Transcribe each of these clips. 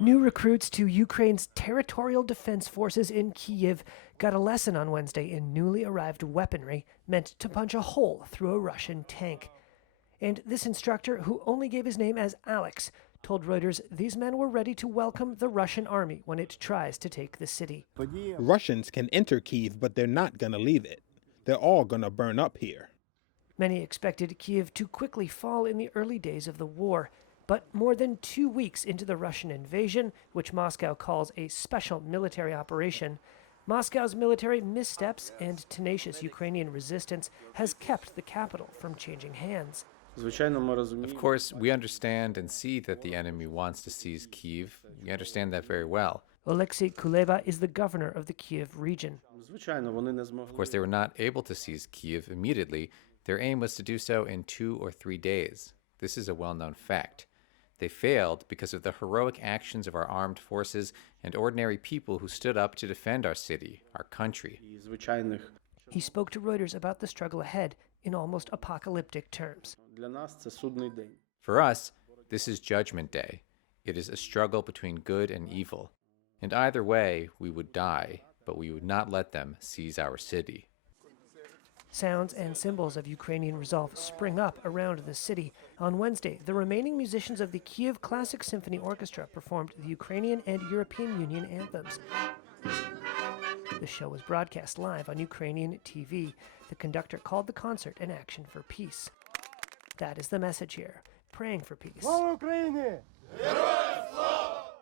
New recruits to Ukraine's territorial defense forces in Kyiv got a lesson on Wednesday in newly arrived weaponry meant to punch a hole through a Russian tank. And this instructor, who only gave his name as Alex, told Reuters these men were ready to welcome the Russian army when it tries to take the city. Russians can enter Kyiv, but they're not going to leave it. They're all going to burn up here. Many expected Kyiv to quickly fall in the early days of the war. But more than 2 weeks into the Russian invasion, which Moscow calls a special military operation, Moscow's military missteps and tenacious Ukrainian resistance has kept the capital from changing hands. Of course, we understand and see that the enemy wants to seize Kyiv. We understand that very well. Oleksiy Kuleba is the governor of the Kyiv region. Of course, they were not able to seize Kyiv immediately. Their aim was to do so in 2 or 3 days. This is a well-known fact. They failed because of the heroic actions of our armed forces and ordinary people who stood up to defend our city, our country. He spoke to Reuters about the struggle ahead in almost apocalyptic terms. For us, this is Judgment Day. It is a struggle between good and evil. And either way, we would die, but we would not let them seize our city. Sounds and symbols of Ukrainian resolve spring up around the city. On Wednesday, the remaining musicians of the Kyiv Classic Symphony Orchestra performed the Ukrainian and European Union anthems. The show was broadcast live on Ukrainian TV. The conductor called the concert an action for peace. That is the message here, praying for peace,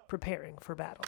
preparing for battle.